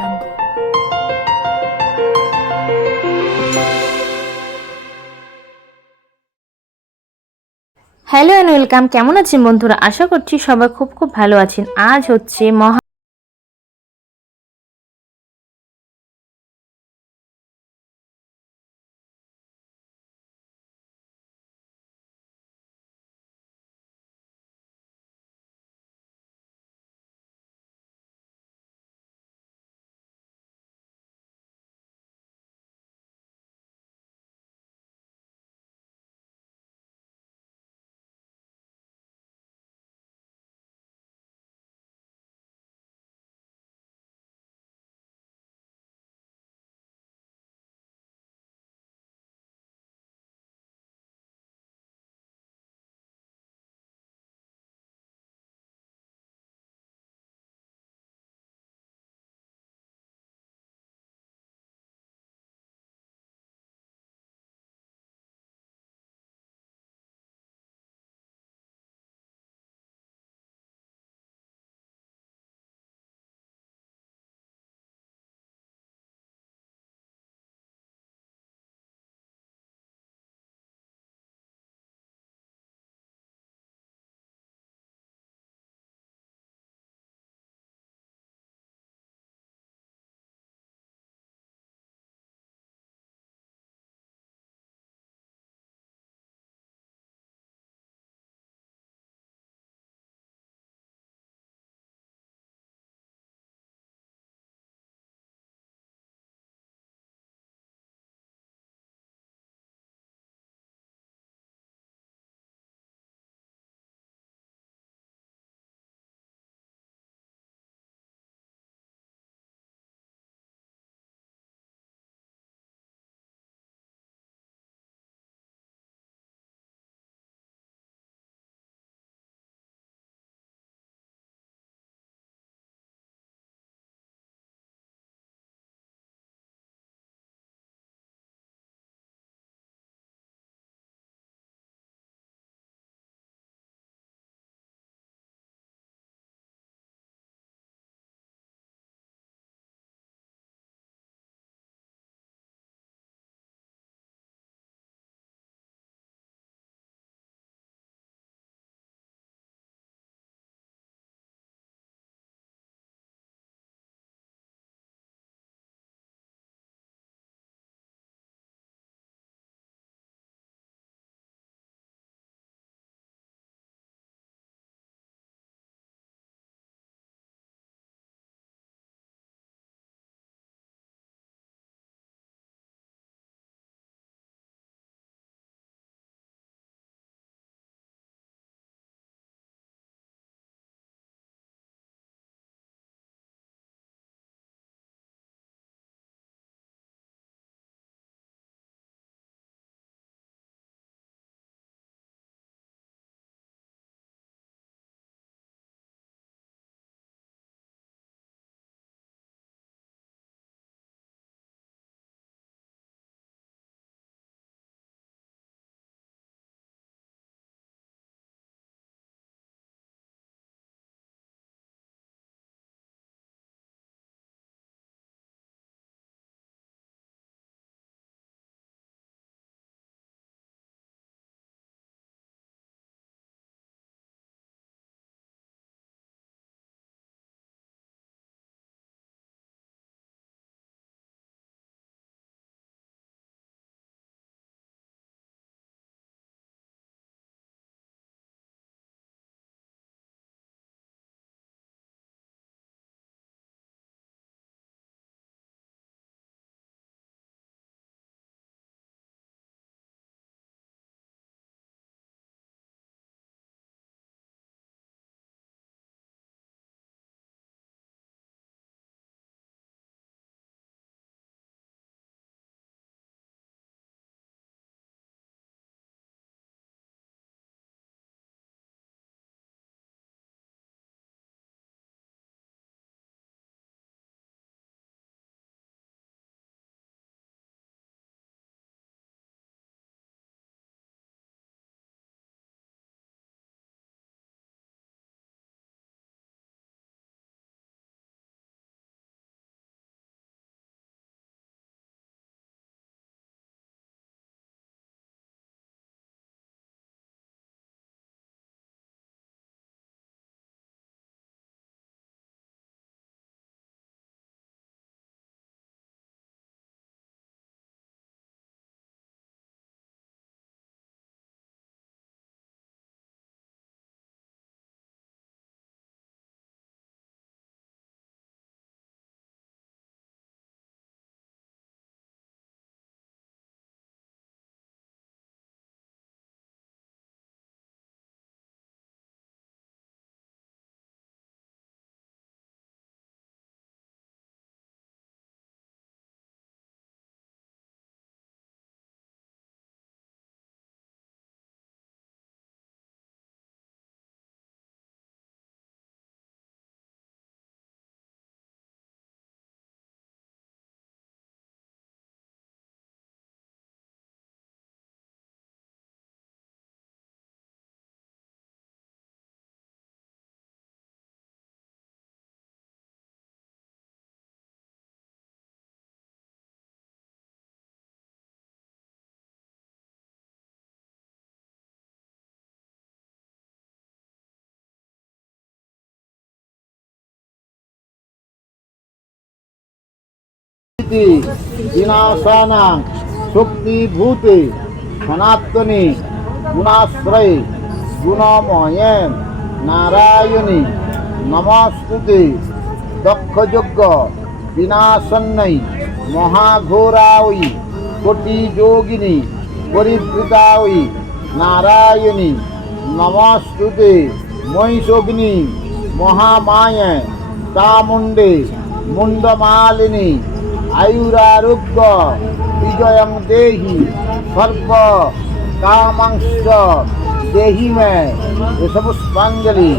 jungle. Hello and welcome কেমন আছেন বন্ধুরা? আশা করছি সবাই খুব খুব ভালো আছেন। আজ হচ্ছে মহা স্থিতি বিনাশানাং শক্তিভূতে সনাতনী, গুণাশ্রয়ে গুণময়ে নারায়ণী, নমস্তুতে, দক্ষযজ্ঞ, বিনাশন্নৈ, মহাঘোরাওই, কোটিযোগিনী, পরিবৃতাওই, নারায়ণী, নমস্তুতে, মহিষগ্নি, মহামায়ে, চামুণ্ডে মুন্ডমালিনী আয়ুরারোগ্য বিজয়ং দেহি সর্ব কামাংশ দেহি মে। এসব পুষ্পাঞ্জলি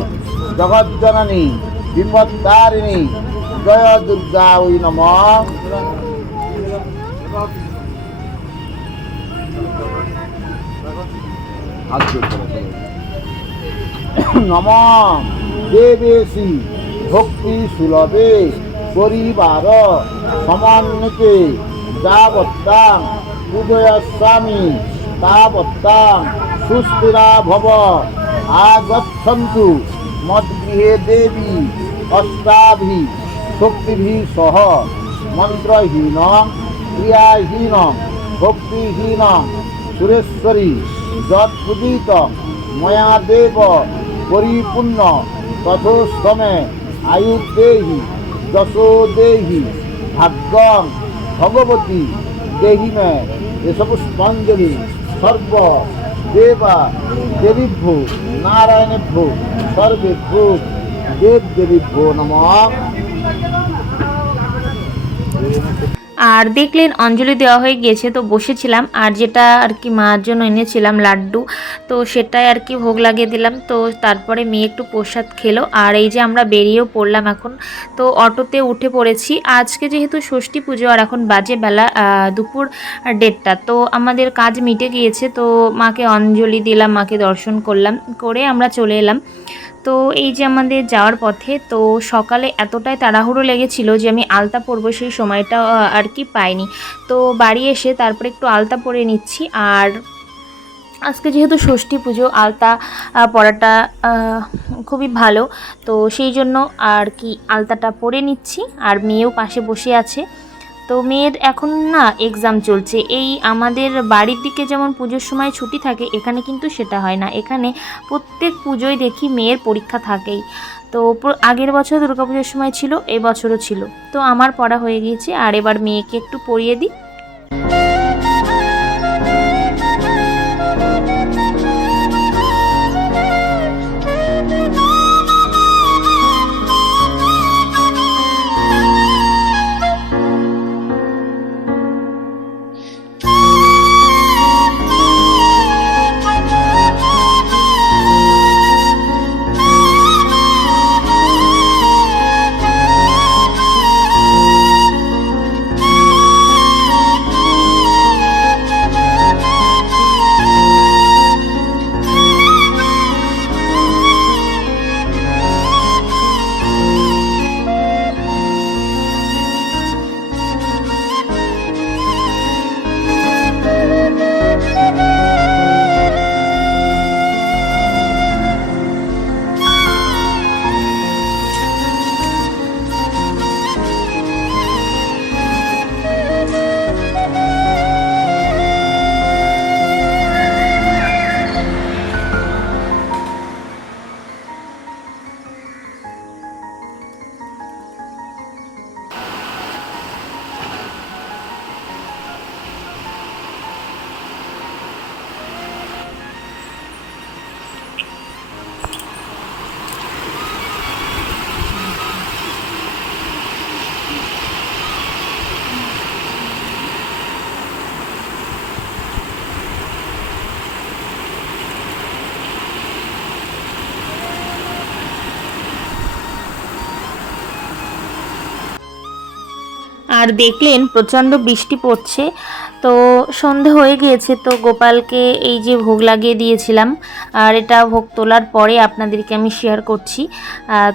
জগজ্জননী বিপত্তারিণী জয় দুর্গা ওই নম। নম। দেবেশী, ভক্তি সুলভে। পরিবার সমন্বিতে যাবত্তাং পূজয়াস্বামী তাবত্তাং সুস্থিরা ভব। আগচ্ছন্তু মদ্গৃহে দেবী অষ্টাভি শক্তিভি সহ মন্ত্রহীন, ক্রিয়াহীন, ভক্তিহীন, সুরেশ্বরী, যৎপূজিত ময়া দেব পরিপূর্ণ, তথোস্তমে আয়ু দেহি ভাগ্যম, ভগবতী দেহি মে এসব স্পঞ্জলি সর্ব, দেবা, দেবীভ্য, নারায়ণেভ্য, সর্বেভ্য দেব দেবীভ্যো নমঃ। আর দেখলেন অঞ্জলি দেওয়া হয়ে গিয়েছে তো বসেছিলাম। আর যেটা আর কি মার জন্য এনেছিলাম, লাড্ডু, তো সেটাই আর কি ভোগ লাগিয়ে দিলাম। তো তারপরে মেয়ে একটু প্রসাদ খেলো। আর এই যে আমরা বেরিয়েও পড়লাম এখন, তো অটোতে উঠে পড়েছি। আজকে যেহেতু ষষ্ঠী পুজো আর এখন বাজে বেলা দুপুর দেড়টা, তো আমাদের কাজ মিটে গিয়েছে। তো মাকে অঞ্জলি দিলাম, মাকে দর্শন করলাম, করে আমরা চলে এলাম। তো এই যে আমাদের যাওয়ার পথে, তো সকালে এতটাই তাড়াহুড়ো লেগেছিল যে আমি আলতা পরবো সেই সময়টা আর কি পাইনি। তো বাড়ি এসে তারপরে একটু আলতা পরে নিচ্ছি। আর আজকে যেহেতু ষষ্ঠী পুজো, আলতা পরাটা খুবই ভালো। তো সেই জন্য আর কি আলতাটা পরে নিচ্ছি। আর মেয়েও পাশে বসে আছে। তো মেয়ের এখন না এক্সাম চলছে। এই আমাদের বাড়ির দিকে যেমন পুজোর সময় ছুটি থাকে, এখানে কিন্তু সেটা হয় না। এখানে প্রত্যেক পুজোয় দেখি মেয়ের পরীক্ষা থাকেই। তো আগের বছর দুর্গাপুজোর সময় ছিল, এবছরও ছিল। তো আমার পড়া হয়ে গিয়েছে, আর এবার মেয়েকে একটু পড়িয়ে দিই। আর দেখলেন প্রচণ্ড বৃষ্টি পড়ছে। তো সন্ধে হয়ে গিয়েছে, তো গোপালকে এই যে ভোগ লাগিয়ে দিয়েছিলাম, আর এটা ভোগ তোলার পরে আপনাদেরকে আমি শেয়ার করছি।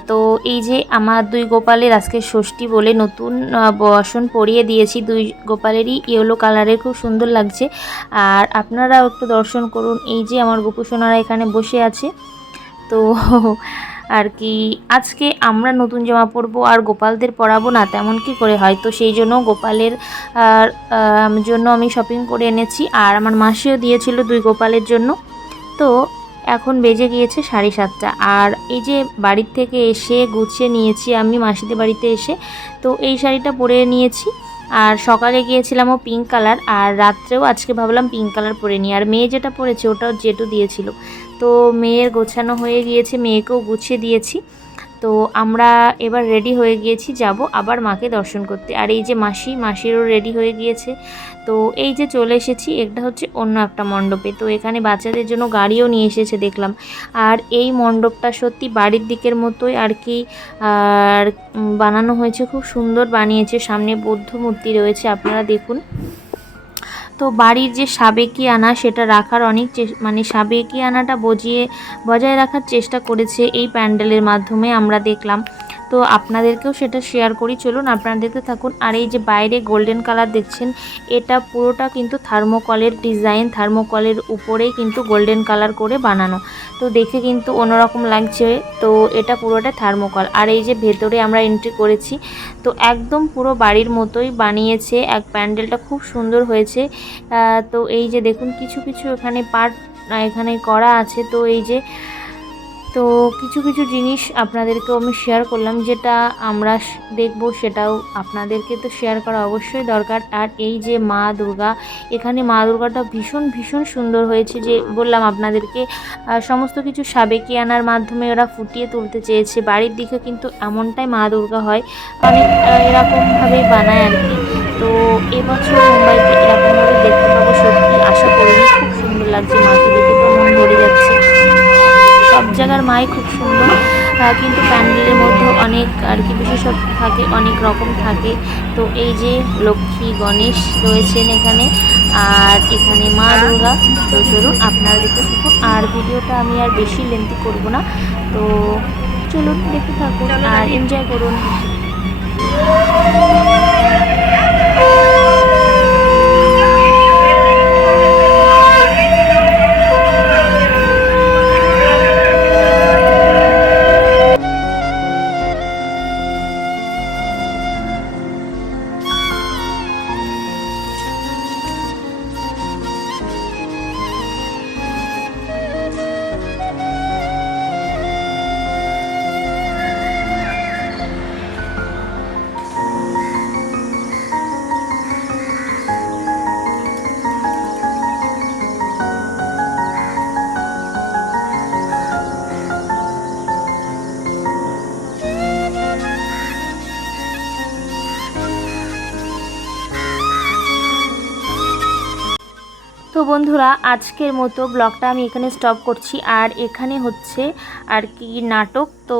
তো এই যে আমার দুই গোপালের আজকে ষষ্ঠী বলে নতুন বসন পরিয়ে দিয়েছি, দুই গোপালেরই ইয়েলো কালারের খুব সুন্দর লাগছে। আর আপনারাও একটু দর্শন করুন, এই যে আমার গোপুসোনারা এখানে বসে আছে। তো আর কি, আজকে আমরা নতুন জামা পরবো আর গোপালদের পরাবো না, তেমন কি করে হয়? তো সেই জন্য গোপালের জন্য আমি শপিং করে এনেছি, আর আমার মাসিও দিয়েছিল দুই গোপালের জন্য। তো এখন বেজে গিয়েছে সাড়ে সাতটা, আর এই যে বাড়ির থেকে এসে গুছিয়ে নিয়েছি আমি মাসিদের বাড়িতে এসে, তো এই শাড়িটা পরে নিয়েছি। আর সকালে গিয়েছিলামও পিঙ্ক কালার আর রাত্রেও আজকে ভাবলাম পিঙ্ক কালার পরে নিই, আর মেয়ে যেটা পরেছে ওটাও জেটু দিয়েছিল। তো মেয়ের গোছানো হয়ে গিয়েছে, মেয়েকেও গুছিয়ে দিয়েছি। তো আমরা এবার রেডি হয়ে গিয়েছি, যাব আবার মাকে দর্শন করতে। আর এই যে মাসি, মাসিরও রেডি হয়ে গিয়েছে। তো এই যে চলে এসেছি, এটা হচ্ছে অন্য একটা মণ্ডপে। তো এখানে বাচ্চাদের জন্য গাড়িও নিয়ে এসেছে দেখলাম। আর এই মণ্ডপটা সত্যি বাড়ির দিকের মতোই আর কি, আর বানানো হয়েছে, খুব সুন্দর বানিয়েছে। সামনে বৌদ্ধ মূর্তি রয়েছে, আপনারা দেখুন। তো বাড়ির যে সাবেকি আনা, সেটা রাখার অনেক মানে সাবেকি আনাটা বজিয়ে, বজায় রাখার চেষ্টা করেছে এই প্যান্ডেলের মাধ্যমে আমরা দেখলাম। তো আপনাদেরকেও সেটা শেয়ার করি। চলুন আপনারা দেখতে থাকুন। আর এই যে বাইরে গোল্ডেন কালার দেখছেন, এটা পুরোটা কিন্তু থার্মোকলের ডিজাইন থার্মোকলের উপরেই কিন্তু গোল্ডেন কালার করে বানানো। তো দেখে কিন্তু অন্যরকম লাগছে। তো এটা পুরোটা থার্মোকল আর এই যে ভেতরে আমরা এন্ট্রি করেছি, তো একদম পুরো বাড়ির মতোই বানিয়েছে। এক প্যান্ডেলটা খুব সুন্দর হয়েছে। তো এই যে দেখুন, কিছু কিছু এখানে পার্ট এখানে করা আছে। তো এই যে তো কিছু কিছু জিনিস আপনাদেরকেও আমি শেয়ার করলাম, যেটা আমরা দেখব সেটাও আপনাদেরকে তো শেয়ার করা অবশ্যই দরকার। আর এই যে মা দুর্গা, এখানে মা দুর্গাটা ভীষণ ভীষণ সুন্দর হয়েছে যে বললাম আপনাদেরকে সমস্ত কিছু সাবেকি আনার মাধ্যমে ওরা ফুটিয়ে তুলতে চেয়েছে। বাড়ির দিকে কিন্তু এমনটাই মা দুর্গা হয় অনেক এরকমভাবেই বানায় আর কি। তো এবছর মুম্বাইতে এরকমভাবে দেখতে পাবো সত্যি, আশা করিনি, খুব সুন্দর লাগছে মাকে দেখে মন জায়গার মাই খুব সুন্দর। কিন্তু প্যান্ডেলের মধ্যে অনেক আর কি বিশেষত্ব থাকে অনেক রকম থাকে। তো এই যে লক্ষ্মী গণেশ রয়েছেন এখানে আর এখানে মা দুর্গা। তো চলুন আপনারা দেখতে থাকুন। আর ভিডিওটা আমি আর বেশি লেন্থি করব না। তো চলুন দেখতে থাকুন আর এনজয় করুন। তো বন্ধুরা, আজকের মতো ব্লগটা আমি এখানে স্টপ করছি। আর এখানে হচ্ছে আর কি নাটক, তো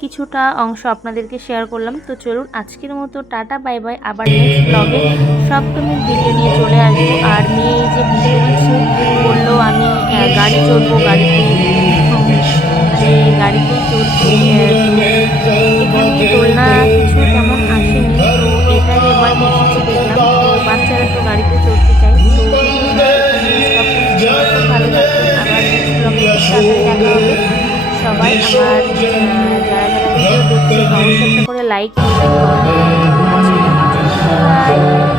কিছুটা অংশ আপনাদেরকে শেয়ার করলাম। তো চলুন, আজকের মতো টাটা বাই বাই আবার নেক্সট ব্লগে সপ্তমীর ভিডিও নিয়ে চলে আসব। আর মেয়ে যে ভিডিও বলল আমি গাড়ি চড়বো গাড়িতে মানে গাড়িতে চড়ছি সবাই আমার যারা যারা ভিডিও দেখছে অবশ্যই করে লাইক